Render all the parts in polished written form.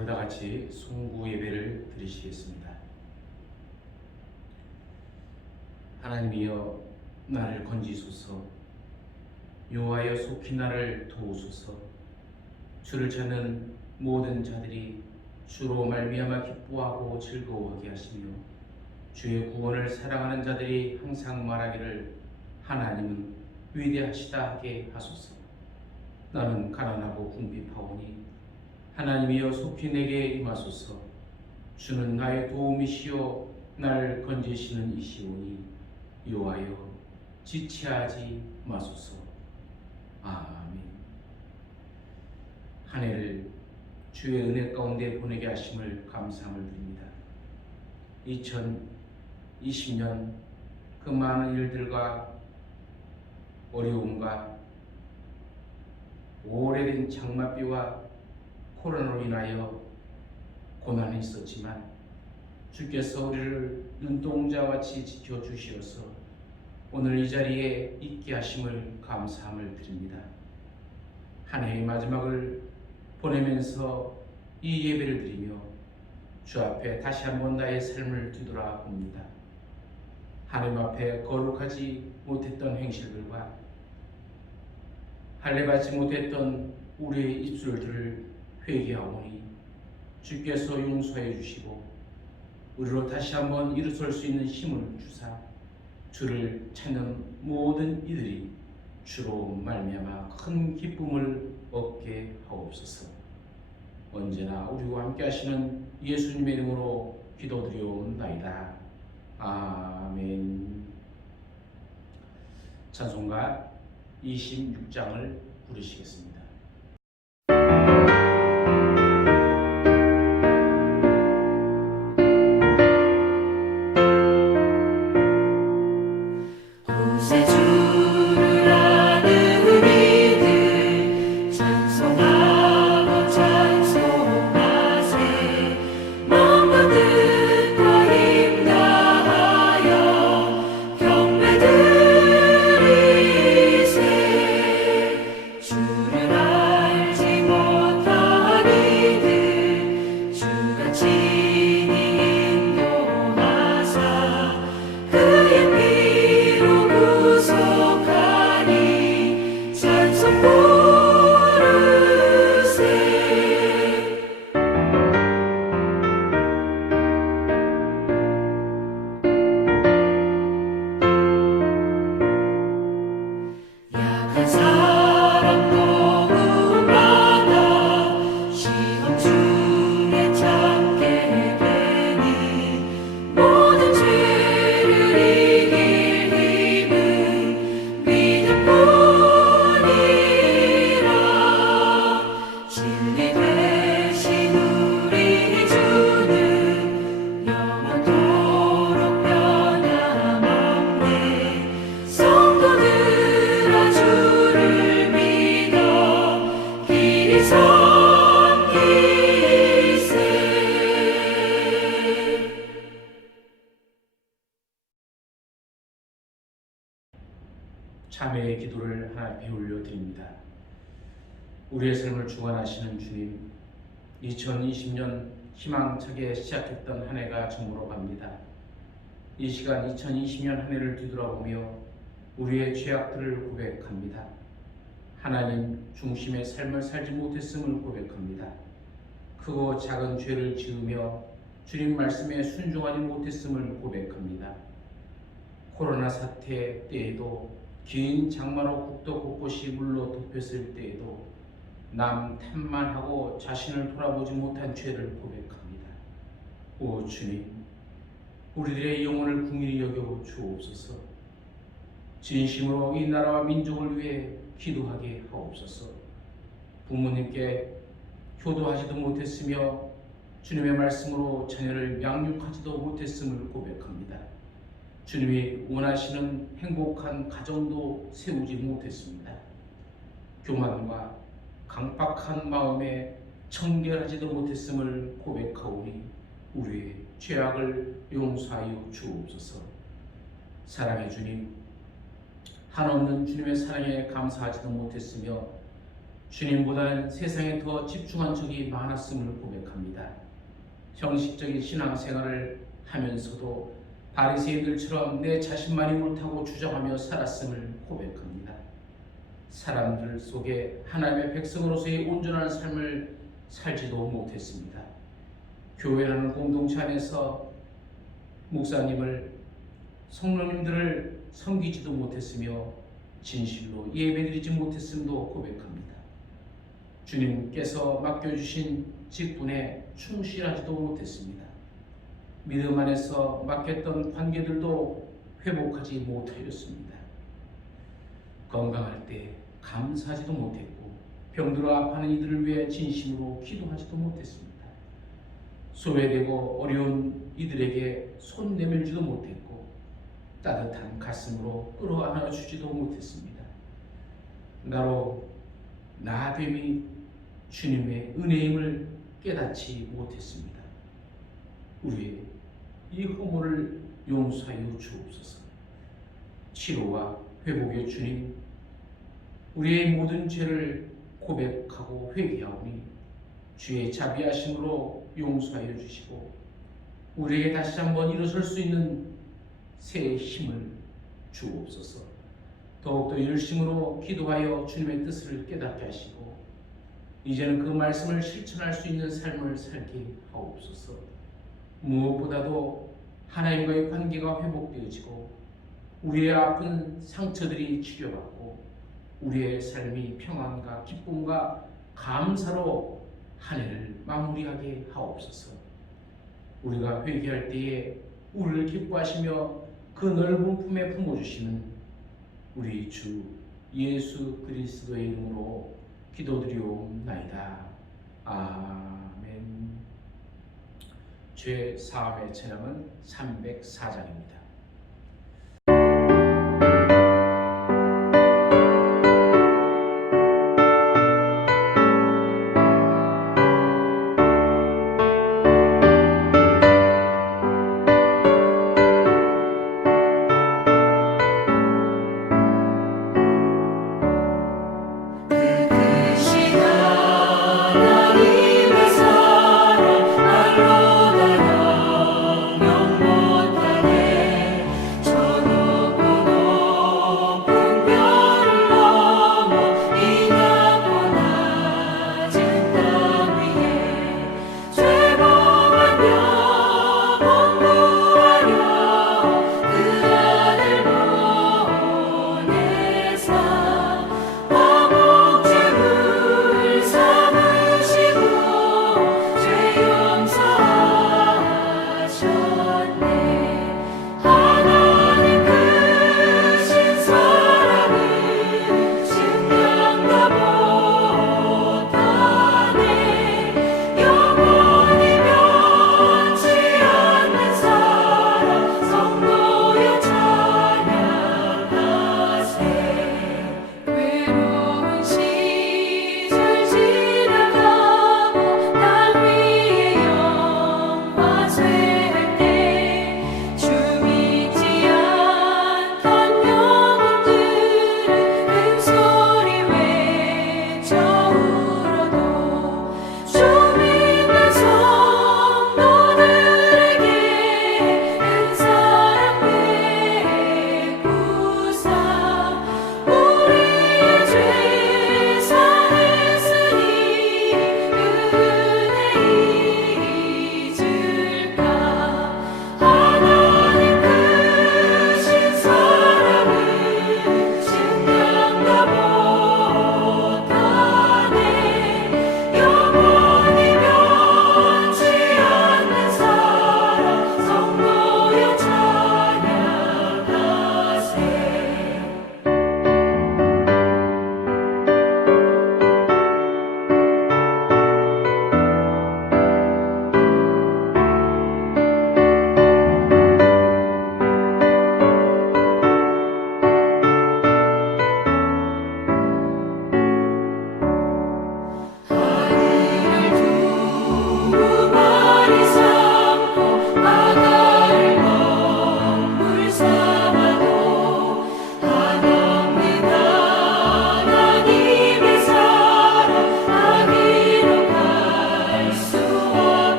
우리 다 같이 송구 예배를 드리시겠습니다. 하나님이여 나를 건지소서. 여호와여 속히 나를 도우소서. 주를 찾는 모든 자들이 주로 말미암아 기뻐하고 즐거워하게 하시며 주의 구원을 사랑하는 자들이 항상 말하기를 하나님은 위대하시다 하게 하소서. 나는 가난하고 궁핍하오니 하나님이여 속히 내게 임하소서. 주는 나의 도움이시요 나를 건지시는 이시오니 여호와여 지체하지 마소서. 아멘. 한 해를 주의 은혜 가운데 보내게 하심을 감사함을 드립니다. 2020년 그 많은 일들과 어려움과 오래된 장맛비와 코로나로 인하여 고난이 있었지만 주께서 우리를 눈동자같이 지켜주시어서 오늘 이 자리에 있게 하심을 감사함을 드립니다. 한 해의 마지막을 보내면서 이 예배를 드리며 주 앞에 다시 한번 나의 삶을 뒤돌아봅니다. 하나님 앞에 거룩하지 못했던 행실들과 할례받지 못했던 우리의 입술들을 회개하오니 주께서 용서해 주시고 우리로 다시 한번 일어설 수 있는 힘을 주사 주를 찾는 모든 이들이 주로 말미암아 큰 기쁨을 얻게 하옵소서. 언제나 우리와 함께 하시는 예수님의 이름으로 기도드려온나이다. 아멘. 찬송가 26장을 부르시겠습니다. 참회의 기도를 하나님께 올려드립니다. 우리의 삶을 주관하시는 주님, 2020년 희망차게 시작했던 한 해가 저물어 갑니다. 이 시간 2020년 한 해를 뒤돌아보며 우리의 죄악들을 고백합니다. 하나님 중심의 삶을 살지 못했음을 고백합니다. 크고 작은 죄를 지으며 주님 말씀에 순종하지 못했음을 고백합니다. 코로나 사태 때에도 긴 장마로 국도 곳곳이 물로 덮였을 때에도 남 탓만 하고 자신을 돌아보지 못한 죄를 고백합니다. 오 주님, 우리들의 영혼을 긍휼히 여겨 주옵소서. 진심으로 이 나라와 민족을 위해 기도하게 하옵소서. 부모님께 효도하지도 못했으며 주님의 말씀으로 자녀를 양육하지도 못했음을 고백합니다. 주님이 원하시는 행복한 가정도 세우지 못했습니다. 교만과 강박한 마음에 청결하지도 못했음을 고백하오니 우리의 죄악을 용서하여 주옵소서. 사랑의 주님, 한없는 주님의 사랑에 감사하지도 못했으며 주님보다는 세상에 더 집중한 적이 많았음을 고백합니다. 형식적인 신앙생활을 하면서도 바리새인들처럼 내 자신만이 옳다고 주장하며 살았음을 고백합니다. 사람들 속에 하나님의 백성으로서의 온전한 삶을 살지도 못했습니다. 교회라는 공동체 안에서 목사님을, 성도님들을 섬기지도 못했으며 진실로 예배드리지 못했음도 고백합니다. 주님께서 맡겨주신 직분에 충실하지도 못했습니다. 믿음 안에서 맡겼던 관계들도 회복하지 못하였습니다. 건강할 때 감사하지도 못했고 병들어 아파하는 이들을 위해 진심으로 기도하지도 못했습니다. 소외되고 어려운 이들에게 손 내밀지도 못했고 따뜻한 가슴으로 끌어안아 주지도 못했습니다. 나로 나됨이 주님의 은혜임을 깨닫지 못했습니다. 우리의 이 허물을 용서하여 주옵소서. 치료와 회복의 주님, 우리의 모든 죄를 고백하고 회개하오니 주의 자비하심으로 용서하여 주시고 우리에게 다시 한번 일어설 수 있는 새 힘을 주옵소서. 더욱더 열심으로 기도하여 주님의 뜻을 깨닫게 하시고 이제는 그 말씀을 실천할 수 있는 삶을 살게 하옵소서. 무엇보다도 하나님과의 관계가 회복되어지고 우리의 아픈 상처들이 치료받고 우리의 삶이 평안과 기쁨과 감사로 한 해를 마무리하게 하옵소서. 우리가 회개할 때에 우리를 기뻐하시며 그 넓은 품에 품어주시는 우리 주 예수 그리스도의 이름으로 기도드리옵나이다. 아멘. 죄 사함의 찬양은 304장입니다. 못하네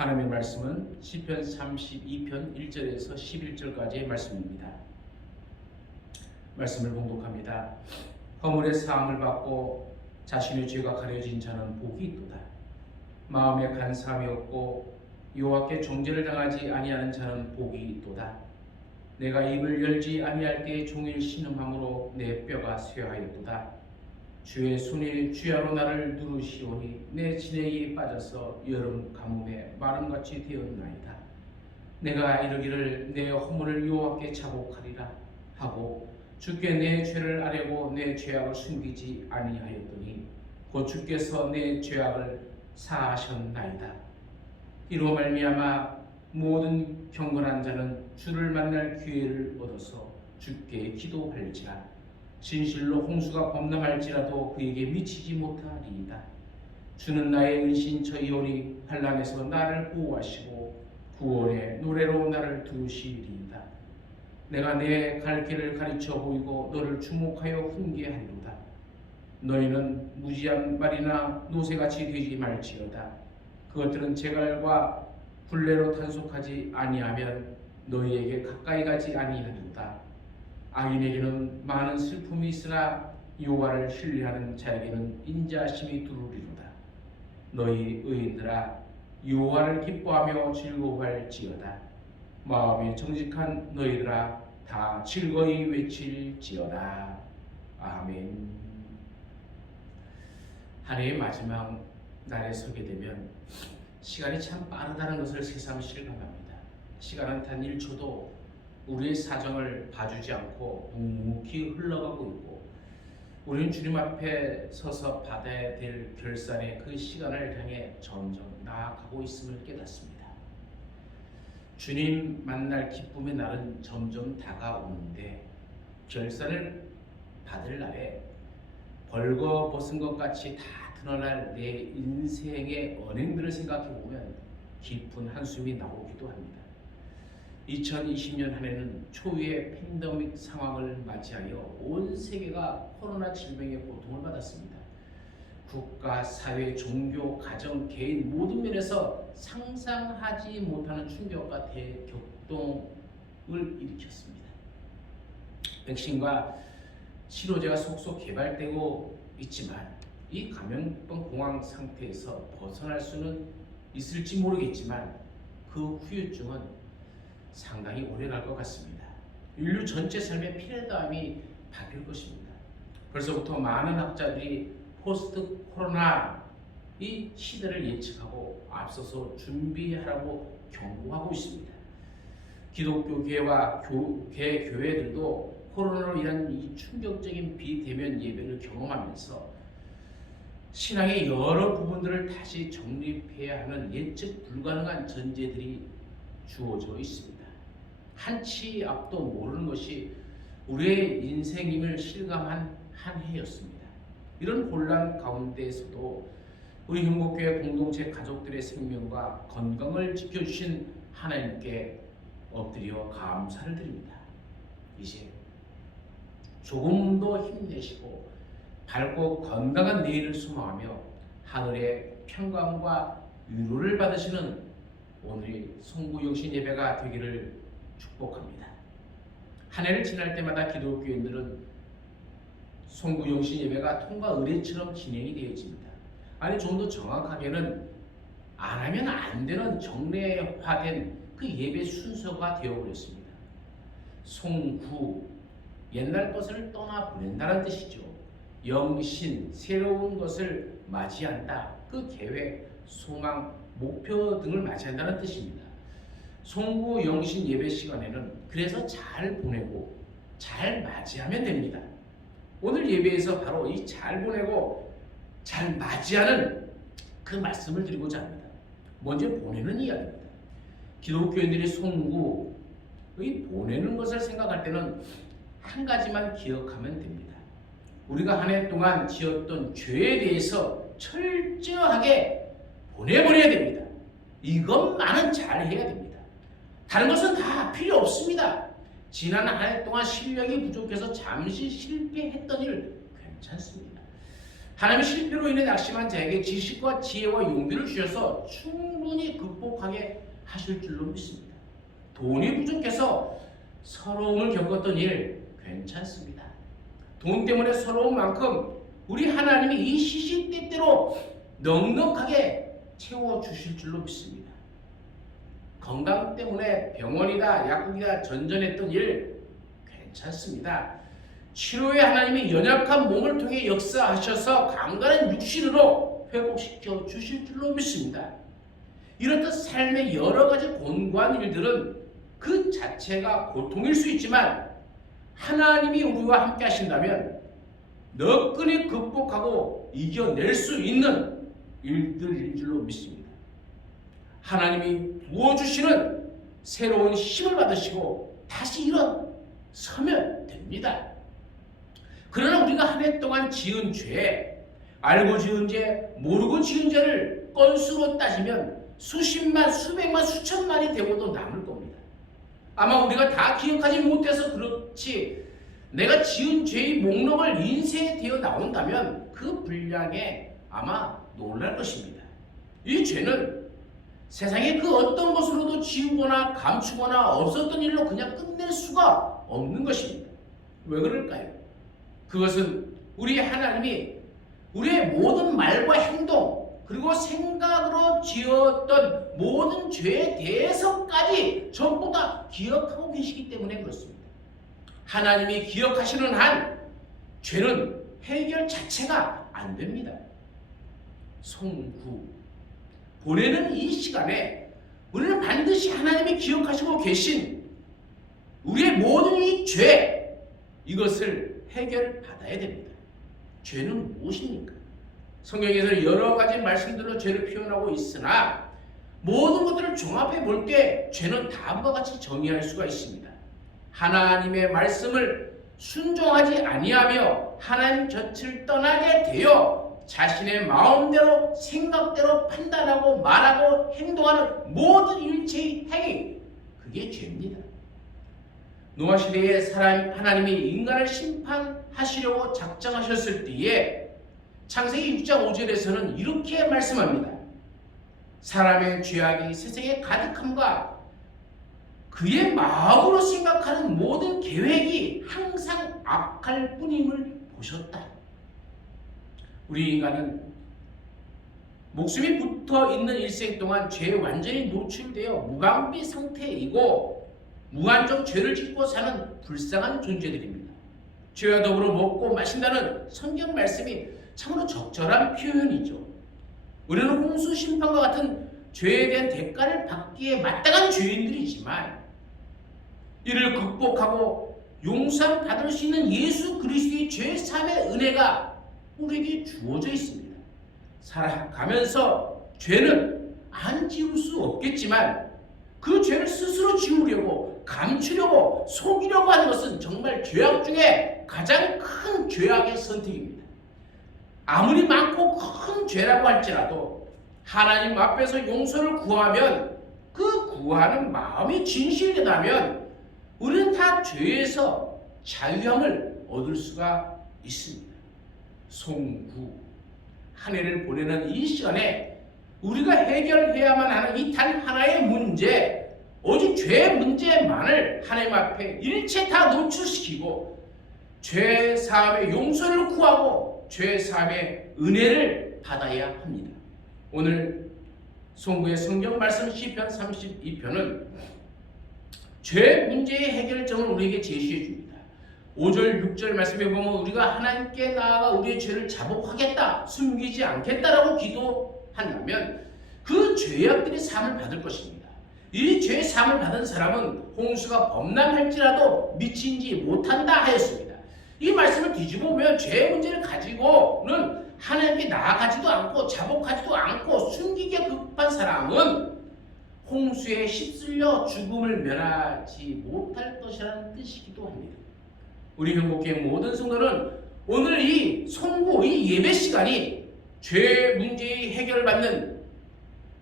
하나님의 말씀은 시편 32편 1절에서 11절까지의 말씀입니다. 말씀을 봉독합니다. 허물의 사함을 받고 자신의 죄가 가려진 자는 복이 있도다. 마음에 간사함이 없고 여호와께 정죄를 당하지 아니하는 자는 복이 있도다. 내가 입을 열지 아니할 때에 종일 신음함으로 내 뼈가 쇠하였도다. 주의 손이 주야로 나를 누르시오니 내 진액이 빠져서 여름 가뭄에 마름같이 되었나이다. 내가 이르기를 내 허물을 여호와께 자복하리라 하고 주께 내 죄를 아뢰고 내 죄악을 숨기지 아니하였더니 곧 주께서 내 죄악을 사하셨나이다. 이로 말미암아 모든 경건한 자는 주를 만날 기회를 얻어서 주께 기도할지라. 진실로 홍수가 범람할지라도 그에게 미치지 못하리이다. 주는 나의 은신처이오니 환난에서 나를 보호하시고 구원의 노래로 나를 두시리이다. 내가 내 갈 길을 가르쳐 보이고 너를 주목하여 훈계하리로다. 너희는 무지한 말이나 노새같이 되지 말지어다. 그것들은 제갈과 굴레로 단속하지 아니하면 너희에게 가까이 가지 아니하리로다. 악인에게는 많은 슬픔이 있으나 여호와를 신뢰하는 자에게는 인자심이 두루리로다. 너희 의인들아 여호와를 기뻐하며 즐거워할지어다. 마음이 정직한 너희들아 다 즐거이 외칠지어다. 아멘. 한 해의 마지막 날에 서게 되면 시간이 참 빠르다는 것을 새삼 실감합니다. 시간은 단 1초도 우리의 사정을 봐주지 않고 묵묵히 흘러가고 있고 우리는 주님 앞에 서서 받아야 될 결산의 그 시간을 향해 점점 나아가고 있음을 깨닫습니다. 주님 만날 기쁨의 날은 점점 다가오는데 결산을 받을 날에 벌거벗은 것 같이 다 드러날 내 인생의 언행들을 생각해 보면 깊은 한숨이 나오기도 합니다. 2020년 한 해는 초유의 팬데믹 상황을 맞이하여 온 세계가 코로나 질병의 고통을 받았습니다. 국가, 사회, 종교, 가정, 개인 모든 면에서 상상하지 못하는 충격과 대격동을 일으켰습니다. 백신과 치료제가 속속 개발되고 있지만 이 감염병 공황 상태에서 벗어날 수는 있을지 모르겠지만 그 후유증은 상당히 오래 갈 것 같습니다. 인류 전체 삶의 패러다임이 바뀔 것입니다. 벌써부터 많은 학자들이 포스트 코로나 이 시대를 예측하고 앞서서 준비하라고 경고하고 있습니다. 기독교 교회와 교회들도 코로나로 인한 이 충격적인 비대면 예배를 경험하면서 신앙의 여러 부분들을 다시 정립해야 하는 예측 불가능한 전제들이 주어져 있습니다. 한치 앞도 모르는 것이 우리의 인생임을 실감한 한 해였습니다. 이런 혼란 가운데에서도 우리 흥국교회 공동체 가족들의 생명과 건강을 지켜주신 하나님께 엎드려 감사를 드립니다. 이제 조금 더 힘내시고 밝고 건강한 내일을 소망하며 하늘의 평강과 위로를 받으시는 오늘의 송구영신 예배가 되기를 축복합니다. 한 해를 지날 때마다 기독교인들은 송구영신 예배가 통과 의례처럼 진행이 되어집니다. 아니 좀 더 정확하게는 안 하면 안 되는 정례화된 그 예배 순서가 되어버렸습니다. 송구, 옛날 것을 떠나보낸다는 뜻이죠. 영신, 새로운 것을 맞이한다. 그 계획, 소망, 목표 등을 맞이한다는 뜻입니다. 송구 영신 예배 시간에는 그래서 잘 보내고 잘 맞이하면 됩니다. 오늘 예배에서 바로 이 잘 보내고 잘 맞이하는 그 말씀을 드리고자 합니다. 먼저 보내는 이야기입니다. 기독교인들이 송구, 이 보내는 것을 생각할 때는 한 가지만 기억하면 됩니다. 우리가 한 해 동안 지었던 죄에 대해서 철저하게 보내버려야 됩니다. 이것만은 잘 해야 됩니다. 다른 것은 다 필요 없습니다. 지난 한 해 동안 실력이 부족해서 잠시 실패했던 일 괜찮습니다. 하나님의 실패로 인해 낙심한 자에게 지식과 지혜와 용기를 주셔서 충분히 극복하게 하실 줄로 믿습니다. 돈이 부족해서 서러움을 겪었던 일 괜찮습니다. 돈 때문에 서러운 만큼 우리 하나님이 이 시시때때로 넉넉하게 채워주실 줄로 믿습니다. 건강 때문에 병원이다 약국이다 전전했던 일 괜찮습니다. 치료에 하나님이 연약한 몸을 통해 역사하셔서 강건한 육신으로 회복시켜 주실 줄로 믿습니다. 이렇듯 삶의 여러 가지 곤고한 일들은 그 자체가 고통일 수 있지만 하나님이 우리와 함께 하신다면 너끈히 극복하고 이겨낼 수 있는 일들일 줄로 믿습니다. 하나님이 부어주시는 새로운 힘을 받으시고 다시 일어서면 됩니다. 그러나 우리가 한 해 동안 지은 죄, 알고 지은 죄, 모르고 지은 죄를 건수로 따지면 수십만, 수백만, 수천만이 되고도 남을 겁니다. 아마 우리가 다 기억하지 못해서 그렇지 내가 지은 죄의 목록을 인쇄에 되어 나온다면 그 분량에 아마 놀랄 것입니다. 이 죄는 세상의 그 어떤 것으로도 지우거나 감추거나 없었던 일로 그냥 끝낼 수가 없는 것입니다. 왜 그럴까요? 그것은 우리 하나님이 우리의 모든 말과 행동 그리고 생각으로 지었던 모든 죄에 대해서까지 전부 다 기억하고 계시기 때문에 그렇습니다. 하나님이 기억하시는 한 죄는 해결 자체가 안 됩니다. 송구 보내는 이 시간에 우리는 반드시 하나님이 기억하시고 계신 우리의 모든 이 죄 이것을 해결받아야 됩니다. 죄는 무엇입니까? 성경에서 여러 가지 말씀들로 죄를 표현하고 있으나 모든 것들을 종합해 볼 때 죄는 다음과 같이 정의할 수가 있습니다. 하나님의 말씀을 순종하지 아니하며 하나님 곁을 떠나게 되어 자신의 마음대로 생각대로 판단하고 말하고 행동하는 모든 일체의 행위 그게 죄입니다. 노아 시대에 하나님이 인간을 심판하시려고 작정하셨을 때에 창세기 6장 5절에서는 이렇게 말씀합니다. 사람의 죄악이 세상에 가득함과 그의 마음으로 생각하는 모든 계획이 항상 악할 뿐임을 보셨다. 우리 인간은 목숨이 붙어 있는 일생 동안 죄에 완전히 노출되어 무방비 상태이고 무한정 죄를 짓고 사는 불쌍한 존재들입니다. 죄와 더불어 먹고 마신다는 성경 말씀이 참으로 적절한 표현이죠. 우리는 홍수 심판과 같은 죄에 대한 대가를 받기에 마땅한 죄인들이지만 이를 극복하고 용서함 받을 수 있는 예수 그리스도의 죄 사함의 은혜가 우리에게 주어져 있습니다. 살아가면서 죄는 안 지울 수 없겠지만 그 죄를 스스로 지우려고 감추려고 속이려고 하는 것은 정말 죄악 중에 가장 큰 죄악의 선택입니다. 아무리 많고 큰 죄라고 할지라도 하나님 앞에서 용서를 구하면 그 구하는 마음이 진실되다면 우리는 다 죄에서 자유함을 얻을 수가 있습니다. 송구 한 해를 보내는 이 시간에 우리가 해결해야만 하는 이 단 하나의 문제 오직 죄의 문제만을 하나님 앞에 일체 다 노출시키고 죄 사함의 용서를 구하고 죄 사함의 은혜를 받아야 합니다. 오늘 송구의 성경 말씀 시편 32편은 죄 문제의 해결점을 우리에게 제시해 줍니다. 5절 6절 말씀에 보면 우리가 하나님께 나아가 우리의 죄를 자복하겠다 숨기지 않겠다라고 기도한다면 그 죄악들이 사함을 받을 것입니다. 이 죄 사함을 받은 사람은 홍수가 범람할지라도 미치지 못한다 하였습니다. 이 말씀을 뒤집어 보면 죄의 문제를 가지고는 하나님께 나아가지도 않고 자복하지도 않고 숨기기에 급한 사람은 홍수에 휩쓸려 죽음을 면하지 못할 것이라는 뜻이기도 합니다. 우리 행복교회 모든 성도는 오늘 이 송구, 이 예배 시간이 죄 문제의 해결받는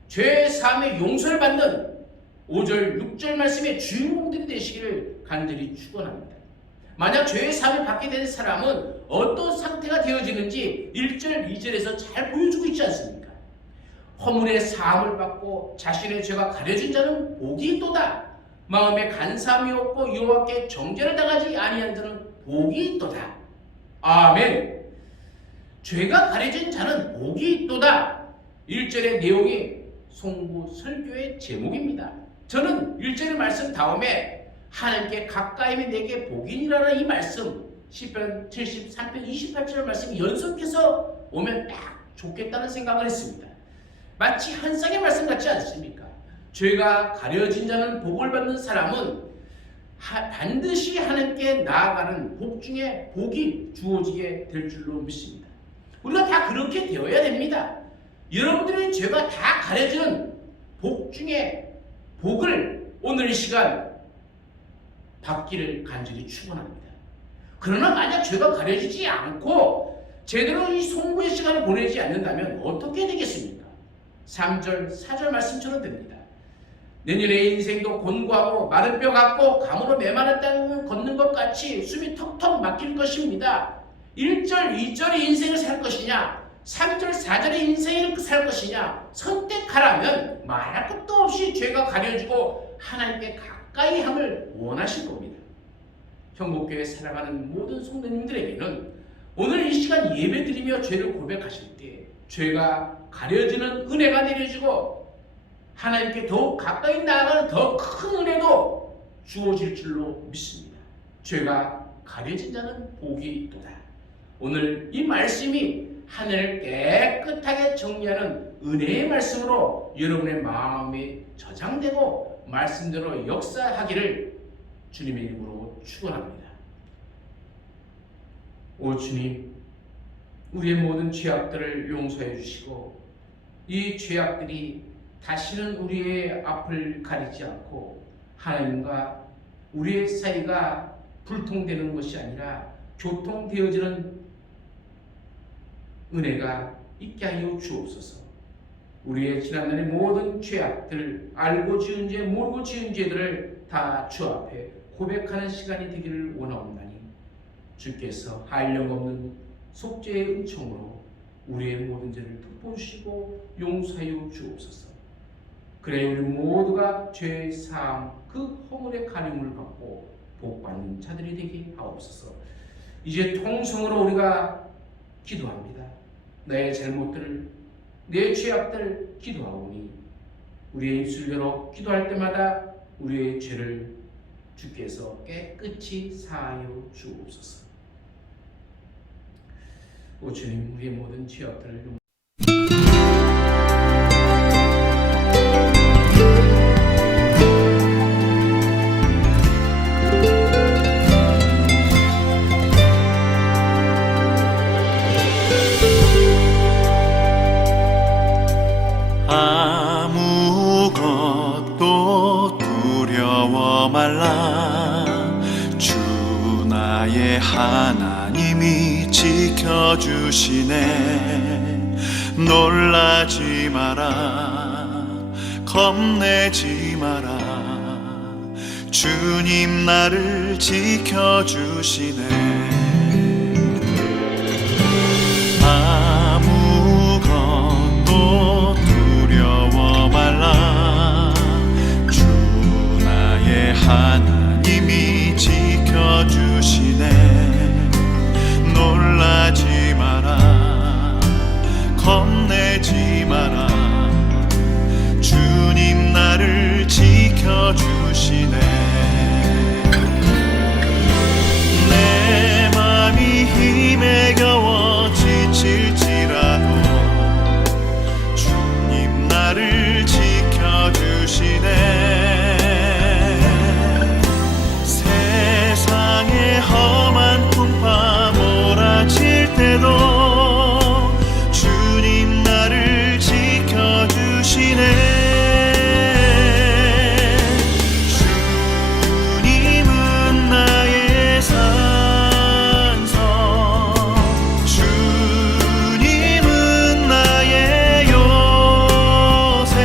죄 사함의 용서를 받는 5절, 6절 말씀의 주인공들이 되시기를 간절히 축원합니다. 만약 죄의 사함을 받게 된 사람은 어떤 상태가 되어지는지 1절, 2절에서 잘 보여주고 있지 않습니까? 허물의 사함을 받고 자신의 죄가 가려진 자는 복이 있도다. 마음에 간사함이 없고 여호와께 정죄를 당하지 아니한 자는 복이 있도다. 아멘. 죄가 가려진 자는 복이 있도다. 1절의 내용이 송구 설교의 제목입니다. 저는 1절의 말씀 다음에 하나님께 가까이면 내게 복이니라는 이 말씀, 시편 73편 28절 말씀이 연속해서 오면 딱 좋겠다는 생각을 했습니다. 마치 한 쌍의 말씀 같지 않습니까? 죄가 가려진 자는 복을 받는 사람은 반드시 하나님께 나아가는 복 중에 복이 주어지게 될 줄로 믿습니다. 우리가 다 그렇게 되어야 됩니다. 여러분들의 죄가 다 가려지는 복 중에 복을 오늘 이 시간 받기를 간절히 축원합니다. 그러나 만약 죄가 가려지지 않고 제대로 이 송구의 시간을 보내지 않는다면 어떻게 되겠습니까? 3절, 4절 말씀처럼 됩니다. 내년의 인생도 곤고하고 마른 뼈 같고 감으로 메마른 땅을 걷는 것 같이 숨이 턱턱 막힐 것입니다. 1절, 2절의 인생을 살 것이냐 3절, 4절의 인생을 살 것이냐 선택하라면 말할 것도 없이 죄가 가려지고 하나님께 가까이 함을 원하실 겁니다. 형복교회 살아가는 모든 성도님들에게는 오늘 이 시간 예배드리며 죄를 고백하실 때 죄가 가려지는 은혜가 내려지고 하나님께 더욱 가까이 나아가는 더 큰 은혜도 주어질 줄로 믿습니다. 죄가 가려진 자는 복이 있도다. 오늘 이 말씀이 하늘을 깨끗하게 정리하는 은혜의 말씀으로 여러분의 마음에 저장되고 말씀대로 역사하기를 주님의 이름으로 축원합니다. 오 주님, 우리의 모든 죄악들을 용서해 주시고 이 죄악들이 다시는 우리의 앞을 가리지 않고 하나님과 우리의 사이가 불통되는 것이 아니라 교통되어지는 은혜가 있게 하여 주옵소서. 우리의 지난날의 모든 죄악들, 알고 지은 죄, 모르고 지은 죄들을 다 주 앞에 고백하는 시간이 되기를 원하옵나니 주께서 한량없는 속죄의 은총으로 우리의 모든 죄를 덮어주시고 용서하여 주옵소서. 그래 우리 모두가 죄의 사함 그 허물의 가림을 받고 복받는 자들이 되게 하옵소서. 이제 통성으로 우리가 기도합니다. 나의 잘못들을 내 죄악들 기도하오니 우리의 입술대로 기도할 때마다 우리의 죄를 주께서 깨끗이 사하여 주옵소서. 오 주님, 우리의 모든 죄악들을 아무것도 두려워 말라. 주 나의 하나님이 지켜주시네. 놀라지 마라, 겁내지 마라. 주님 나를 지켜주시네. 아무것도 두려워 말라. 주 나의 하나님이 지켜주시네. 놀라지 마라, 겁내지 마라. 주님 나를 지켜주시네. 내 맘이 힘에 겨워 지칠지라도 주님 나를 지켜주시네. 세상의 험한 풍파 몰아칠 때도 주님 나를 지켜주시네. 주님은 나의 산성, 주님은 나의 요새,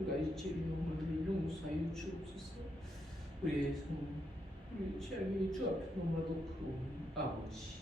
우리가 이제 영혼을 용서하여 주옵소서. 우리 취향이 주 앞에 너무나도 크고 아버지